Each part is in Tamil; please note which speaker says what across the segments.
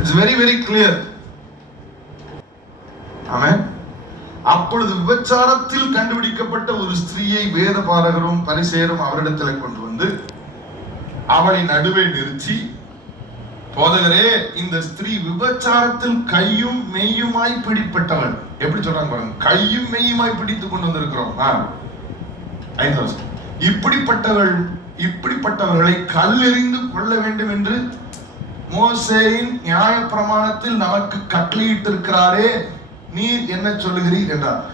Speaker 1: இட்ஸ் வெரி வெரி கிளியர் ஆமென் அப்பொழுது விபச்சாரத்தில் கண்டுபிடிக்கப்பட்ட ஒரு ஸ்திரீயை வேத பாரகரும் பரிசேரும் அவரிடத்தில் கொண்டு வந்து அவளை நடுவே நிறுத்தி போதகரே இந்த ஸ்திரீ விபச்சாரத்தில் கையும் மெய்யுமாய் பிடிப்பட்டவள். எப்படி சொல்றாங்க பாருங்க. கையும் மெய்யுமாய் பிடித்து கொண்டு வந்திருக்கிறோம். இப்படிப்பட்டவள் இப்படிப்பட்டவர்களை கல்லெறிந்து கொள்ள வேண்டும் என்று மோசேயின் நியாய பிரமாணத்தில் நமக்கு கட்டளையிட்டிருக்கிறாரே நீர் என்ன சொல்லுகிறீர் என்றார்.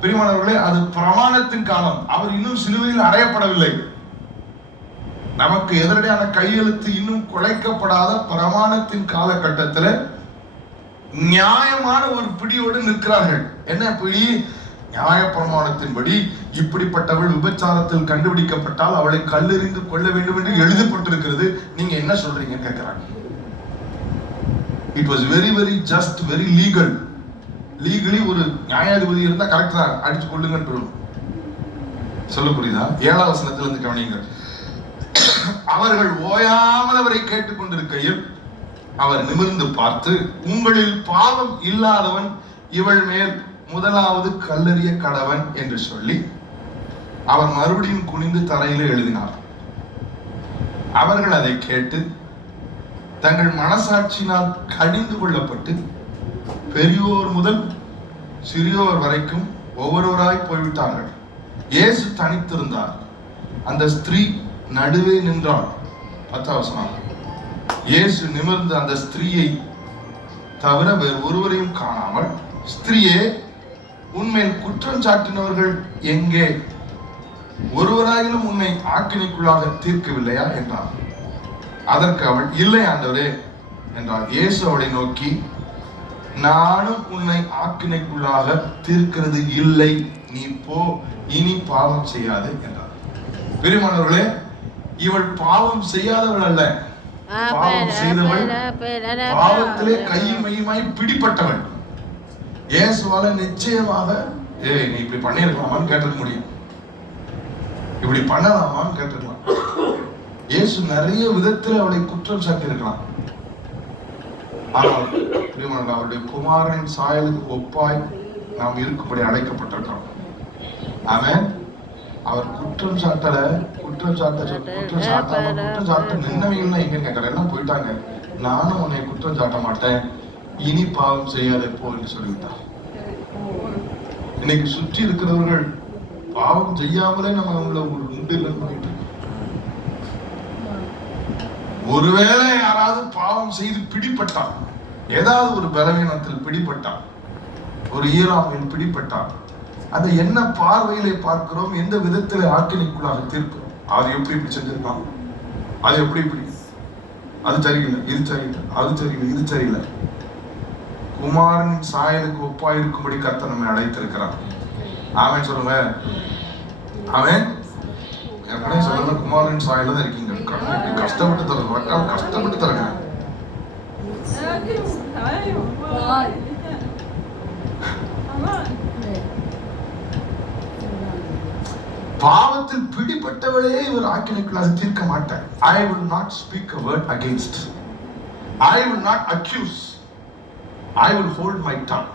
Speaker 1: பிரிமானவர்களே அது பிரமாணத்தின் காலம். அவர் இன்னும் சிலுவையில் அறையப்படவில்லை. நமக்கு எதிரடியான கையெழுத்து இன்னும் குலைக்கப்படாத பிரமாணத்தின் காலகட்டத்தில் நியாயமான ஒரு பிடியோடு நிற்கிறார்கள். என்ன பிடி? நியாய பிரமாணத்தின்படி இப்படிப்பட்டவள் விபச்சாரத்தில் கண்டுபிடிக்கப்பட்டால் அவளை கல்லெறிந்து கொள்ள வேண்டும் என்று எழுதப்பட்டிருக்கிறது. நீங்க என்ன சொல்றீங்கன்னு கேட்கிறாங்க. It was very very just very legal legally ஒரு நியாயாதிபதி இருந்தா கரெக்டா அடிச்சு கொள்ளுங்கன்னு சொல்ல புரியுதா? ஏழாம் வசனத்துல இருந்து கவனிங்க அவர்கள் ஓயாமல் அவரை கேட்டுக்கொண்டிருக்கையில் அவர் நிமிர்ந்து பார்த்து உங்களில் பாவம் இல்லாதவன் இவள் மேல் முதலாவது கல்லறிய கடவன் என்று சொல்லி அவர் மறுபடியும் குனிந்து தரையில் எழுதினார். அவர்கள் அதை கேட்டு தங்கள் மனசாட்சியினால் கடிந்து கொள்ளப்பட்டு பெரியோர் முதல் சிறியோர் வரைக்கும் ஒவ்வொருவராய் போய்விட்டார்கள். இயேசு தனித்திருந்தார். அந்த ஸ்திரீ நடுவே நின்றாள். பத்தாவசனம் இயேசு நிமிர்ந்து அந்த ஸ்திரீயை தவிர வேறு ஒருவரையும் காணாமல் ஸ்திரீயே உண்மையில் குற்றம் சாட்டினவர்கள் எங்கே? ஒருவராயிலும் உன்னை ஆக்கினைக்குள்ளாக தீர்க்கவில்லையா? என்றார். அதற்கு அவள் இல்லை ஆண்டவரே என்றார் இயேசு அவளை நோக்கி நானும் உன்னை ஆக்கினைக்குள்ளாக தீர்க்கிறது இல்லை. நீ போ இனி பாவம் செய்யாது என்றார் பெருமானவர்களே இவள் பாவம் செய்யாதவள் அல்ல. பாவம் செய்தவள் பாவத்திலே கையும் மையுமாய் பிடிப்பட்டவள். இயேசுவால நிச்சயமாக ஏய் நீ இப்படி பண்ணிருக்கலாமான்னு கேட்டிருக்க முடியும். இப்படி பண்ணலாமான்னு கேட்டிருக்கலாம். இயேசு நிறைய விதத்தில் அவளை குற்றம் சாட்டியிருக்கலாம். ஆனால் பிரியமானவர்களே, அவருடைய குமாரனின் சாயலுக்கு ஒப்பாய் நாம் இருக்கும்படி அழைக்கப்பட்டிருக்கிறோம். அவன் அவர் குற்றம் சாட்டல குற்றம் சாட்ட குற்றம் சாட்டாம குற்றம் சாட்ட நின்னவங்கலாம் எங்க கேட்கல எல்லாம் போயிட்டாங்க. நானும் உன்னை குற்றம் சாட்ட மாட்டேன். இனி பாவம் செய்யாதே போ என்று சொல்லிவிட்டார். இன்னைக்கு சுற்றி இருக்கிறவர்கள் பாவம் செய்யாமலே நம்ம அவங்கள ஒரு உண்டு இல்லைன்னு பண்ணிட்டு ஒருவேளை யாராவது பாவம் செய்து பிடிப்பட்டான் ஏதாவது ஒரு பலவீனத்தில் பிடிப்பட்டான் ஒரு ஈராமில் பிடிப்பட்டான் அதை என்ன பார்வையிலே பார்க்கிறோம் எந்த விதத்தில் ஆக்கினைக்குள்ளாக தீர்க்கிறோம். அது எப்படி இப்படி செஞ்சிருக்கான்? அது எப்படி இப்படி? அது சரியில்லை இது சரியில்லை அது சரியில்லை இது சரியில்லை. குமாரனின் சாயலுக்கு ஒப்பா இருக்கும்படி கத்த நம்ம அழைத்திருக்கிறான் அவன் சொல்லுங்க. அவன் ஏற்கனவே சொல்லுங்க குமாரனின் சாயல தான் இருக்கீங்க. கஷ்டப்பட்டு தருங்க வக்கால் கஷ்டப்பட்டு தருங்க. பாவத்தில் பிடிப்பட்டவளே இவர் ஆக்கினைக்குள்ளாக தீர்க்க மாட்டார். I will not speak a word against I will not accuse I will hold my tongue.